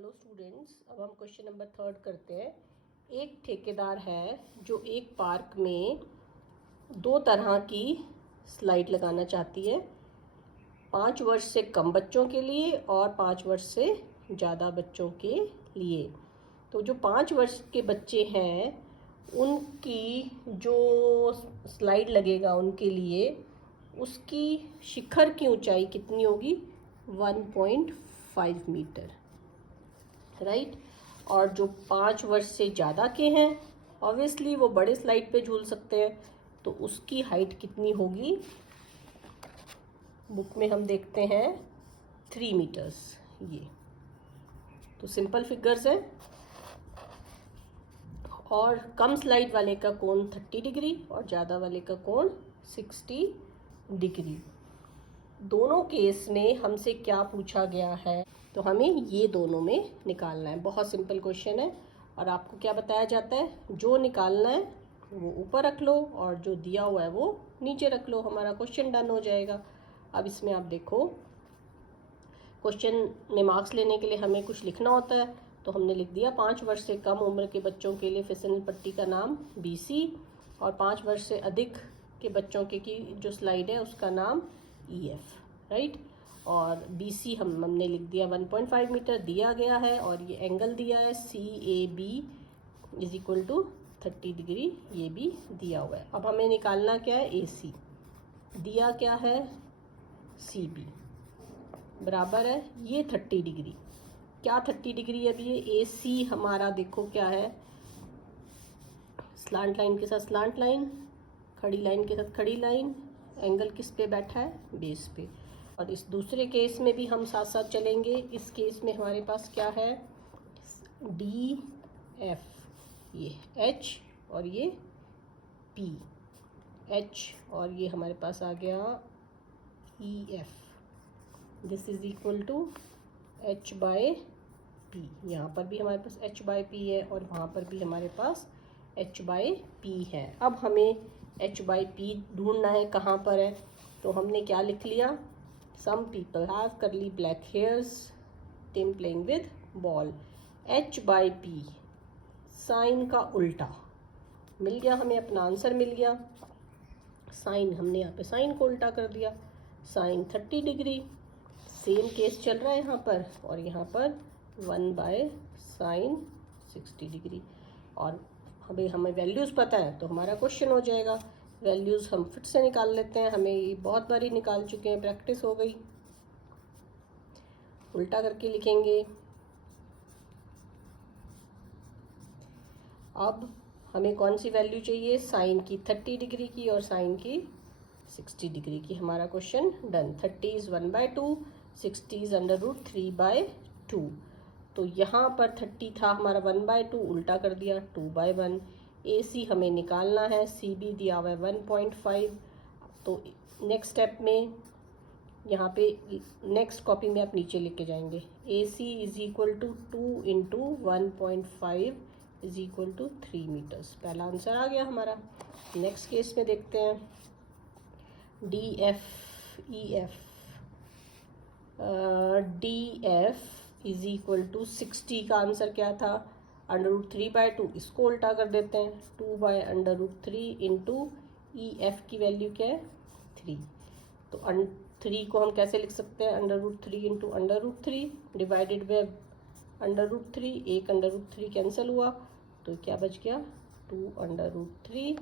Hello students, अब हम question number 3 करते हैं। एक ठेकेदार है जो एक पार्क में दो तरह की स्लाइड लगाना चाहती है, 5 वर्ष से कम बच्चों के लिए और 5 वर्ष से ज़्यादा बच्चों के लिए। तो जो 5 वर्ष के बच्चे हैं उनकी जो स्लाइड लगेगा उनके लिए, उसकी शिखर की ऊंचाई कितनी होगी? 1.5 मीटर, राइट। और जो 5 वर्ष से ज़्यादा के हैं ऑब्वियसली वो बड़े स्लाइड पे झूल सकते हैं, तो उसकी हाइट कितनी होगी? बुक में हम देखते हैं 3 मीटर्स। ये तो सिंपल फिगर्स है। और कम स्लाइड वाले का कोण 30 डिग्री और ज़्यादा वाले का कोण 60 डिग्री। दोनों केस में हमसे क्या पूछा गया है, तो हमें ये दोनों में निकालना है। बहुत सिंपल क्वेश्चन है। और आपको क्या बताया जाता है, जो निकालना है वो ऊपर रख लो और जो दिया हुआ है वो नीचे रख लो, हमारा क्वेश्चन डन हो जाएगा। अब इसमें आप देखो, क्वेश्चन में मार्क्स लेने के लिए हमें कुछ लिखना होता है, तो हमने लिख दिया 5 वर्ष से कम उम्र के बच्चों के लिए फिसल पट्टी का नाम BC, और 5 वर्ष से अधिक के बच्चों के की जो स्लाइड है उसका नाम EF, राइट। और BC हमने लिख दिया 1.5 मीटर दिया गया है, और ये एंगल दिया है CAB = 30 डिग्री, ये भी दिया हुआ है। अब हमें निकालना क्या है? AC दिया क्या है, CB बराबर है ये 30 डिग्री। क्या 30 डिग्री? अब ये AC हमारा देखो क्या है, स्लांट लाइन के साथ स्लांट लाइन, खड़ी लाइन के साथ खड़ी लाइन, एंगल किस पे बैठा है? बेस पे। और इस दूसरे केस में भी हम साथ साथ चलेंगे। इस केस में हमारे पास क्या है, DF, ये H और ये P, H और ये हमारे पास आ गया EF। This is equal to H/P। यहाँ पर भी हमारे पास H/P है और वहाँ पर भी हमारे पास H/P है। अब हमें H/P ढूंढना है, कहाँ पर है? तो हमने क्या लिख लिया, some people have curly black hairs, Tim playing with ball. H/P sign का उल्टा मिल गया, हमें अपना आंसर मिल गया। साइन हमने यहाँ पे साइन को उल्टा कर दिया, साइन 30 डिग्री। सेम केस चल रहा है यहाँ पर, और यहाँ पर 1/sin 60 डिग्री। और हमें वैल्यूज़ पता है तो हमारा क्वेश्चन हो जाएगा। वैल्यूज़ हम फिर से निकाल लेते हैं, हमें ये बहुत बारी निकाल चुके हैं, प्रैक्टिस हो गई। उल्टा करके लिखेंगे। अब हमें कौन सी वैल्यू चाहिए? साइन की 30 डिग्री की और साइन की 60 डिग्री की। हमारा क्वेश्चन डन। 30 is 1/2, 60 is √3/2। तो यहाँ पर 30 था हमारा 1/2, उल्टा कर दिया 2/1। AC हमें निकालना है, CB दिया हुआ है 1.5। तो नेक्स्ट स्टेप में यहाँ पे नेक्स्ट कॉपी में आप नीचे लिख के जाएंगे, AC = 2 × 1.5 = 3 मीटर्स। पहला आंसर आ गया हमारा। नेक्स्ट केस में देखते हैं, DF = 60 का आंसर क्या था? √3/2। इसको उल्टा कर देते हैं, 2/√3 × EF की वैल्यू क्या है? 3। तो 3 को हम कैसे लिख सकते हैं? √3 × √3 डिवाइडेड बाय √3। एक √3 कैंसिल हुआ, तो क्या बच गया? 2/√3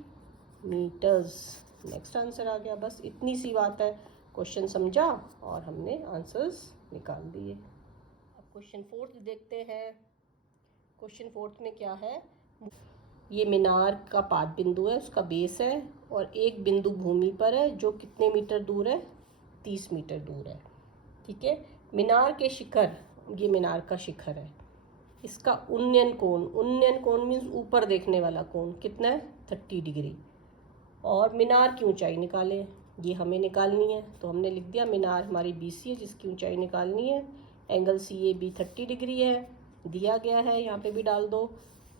मीटर्स। नेक्स्ट आंसर आ गया। बस इतनी सी बात है, क्वेश्चन समझा और हमने आंसर्स निकाल दिए। अब क्वेश्चन 4 देखते हैं। क्वेश्चन 4 में क्या है, ये मीनार का पाद बिंदु है, उसका बेस है, और एक बिंदु भूमि पर है जो कितने मीटर दूर है? 30 मीटर दूर है, ठीक है। मीनार के शिखर, ये मीनार का शिखर है, इसका उन्नयन कोण मीन्स ऊपर देखने वाला कोण कितना है? 30 डिग्री। और मीनार की ऊंचाई निकालें, ये हमें निकालनी है। तो हमने लिख दिया मीनार हमारी BC है जिसकी ऊंचाई निकालनी है। एंगल CAB 30 डिग्री है, दिया गया है, यहाँ पे भी डाल दो।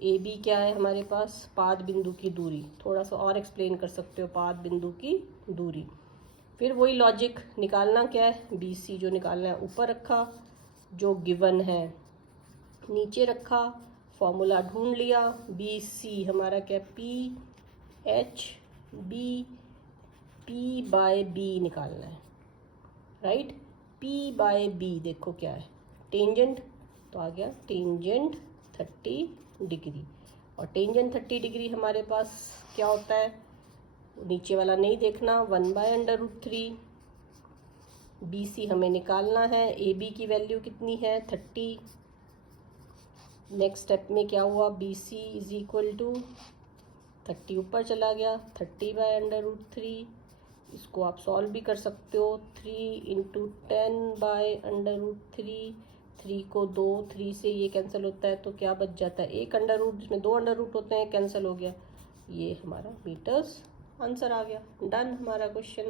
AB क्या है हमारे पास? पाद बिंदु की दूरी। थोड़ा सा और एक्सप्लेन कर सकते हो, पाद बिंदु की दूरी। फिर वही लॉजिक, निकालना क्या है? BC जो निकालना है ऊपर रखा, जो गिवन है नीचे रखा, फॉर्मूला ढूंढ लिया, बी सी हमारा क्या, P H B, P by B निकालना है, राइट। पी बाय बी देखो क्या है, टेंजेंट, तो आ गया टेंजेंट 30 डिग्री। और टेंजेंट 30 डिग्री हमारे पास क्या होता है, नीचे वाला नहीं देखना, 1/√3। बी सी हमें निकालना है, ए बी की वैल्यू कितनी है 30। नेक्स्ट स्टेप में क्या हुआ, B C is equal to 30 ऊपर चला गया, 30/√3। इसको आप सॉल्व भी कर सकते हो, 3 × 10/√3। 3 को 2, 3 से ये कैंसिल होता है तो क्या बच जाता है, एक अंडर रूट, जिसमें 2 अंडर रूट होते हैं, कैंसिल हो गया, ये हमारा मीटर्स आंसर आ गया। डन हमारा क्वेश्चन।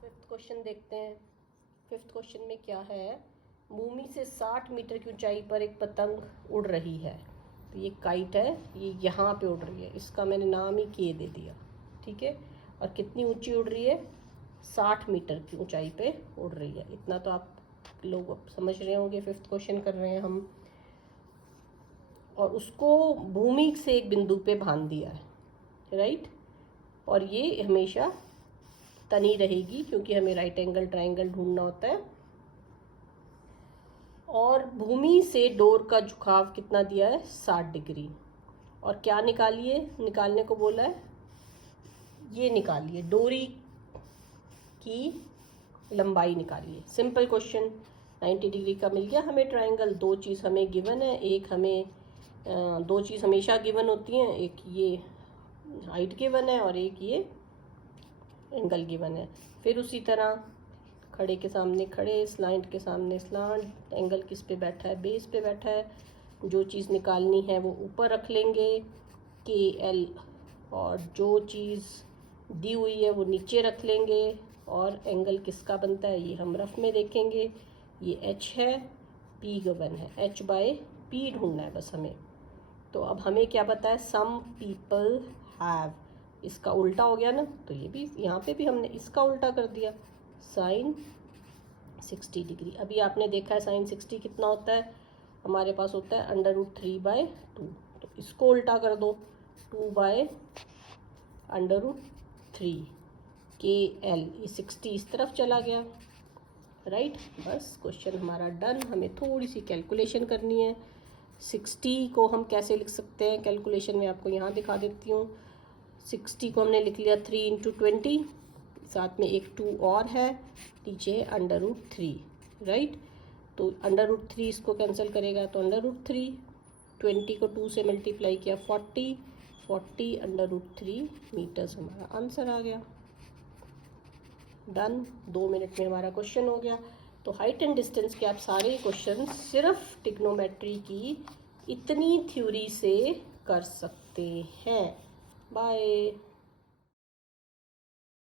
फिफ्थ क्वेश्चन देखते हैं। फिफ्थ क्वेश्चन में क्या है, भूमि से 60 मीटर की ऊंचाई पर एक पतंग उड़ रही है। तो ये काइट है, ये यहाँ पे उड़ रही है, इसका मैंने नाम ही के दे दिया, ठीक है। और कितनी ऊंची उड़ रही है, 60 मीटर की ऊंचाई पे उड़ रही है। इतना तो आप लोग अब समझ रहे होंगे, फिफ्थ क्वेश्चन कर रहे हैं हम। और उसको भूमि से एक बिंदु पे बांध दिया है, राइट। और ये हमेशा तनी रहेगी क्योंकि हमें राइट एंगल ट्रायंगल ढूंढना होता है। और भूमि से डोर का झुकाव कितना दिया है, 60 डिग्री। और क्या निकालिए, निकालने को बोला है, ये निकालिए, डोरी की लंबाई निकालिए। सिंपल क्वेश्चन, 90 डिग्री का मिल गया हमें ट्रायंगल। दो चीज़ हमें गिवन है, एक हमें दो चीज़ हमेशा गिवन होती हैं, एक ये हाइट गिवन है और एक ये एंगल गिवन है। फिर उसी तरह खड़े के सामने खड़े, स्लांट के सामने स्लांट, एंगल किस पे बैठा है, बेस पे बैठा है। जो चीज़ निकालनी है वो ऊपर रख लेंगे, के एल, और जो चीज़ दी हुई है वो नीचे रख लेंगे। और एंगल किसका बनता है ये हम रफ में देखेंगे, ये एच है, पी गिवन है, एच बाय पी ढूंढना है बस हमें। तो अब हमें क्या पता है, सम पीपल हैव, इसका उल्टा हो गया ना, तो ये भी यहाँ पे भी हमने इसका उल्टा कर दिया, साइन 60 डिग्री। अभी आपने देखा है साइन 60 कितना होता है, हमारे पास होता है √3/2। तो इसको उल्टा कर दो, 2/√3 के एल, ये 60 इस तरफ चला गया, राइट। बस क्वेश्चन हमारा डन। हमें थोड़ी सी कैलकुलेशन करनी है। 60 को हम कैसे लिख सकते हैं कैलकुलेशन में, आपको यहाँ दिखा देती हूँ। 60 को हमने लिख लिया 3 × 20, साथ में एक 2 और है, नीचे है √3, राइट। तो √3 इसको कैंसिल करेगा तो √3, 20 को 2 से मल्टीप्लाई किया 40 √3 मीटर्स हमारा आंसर आ गया। डन, 2 मिनट में हमारा क्वेश्चन हो गया। तो हाइट एंड डिस्टेंस के आप सारे क्वेश्चन सिर्फ ट्रिग्नोमेट्री की इतनी थ्योरी से कर सकते हैं। बाय।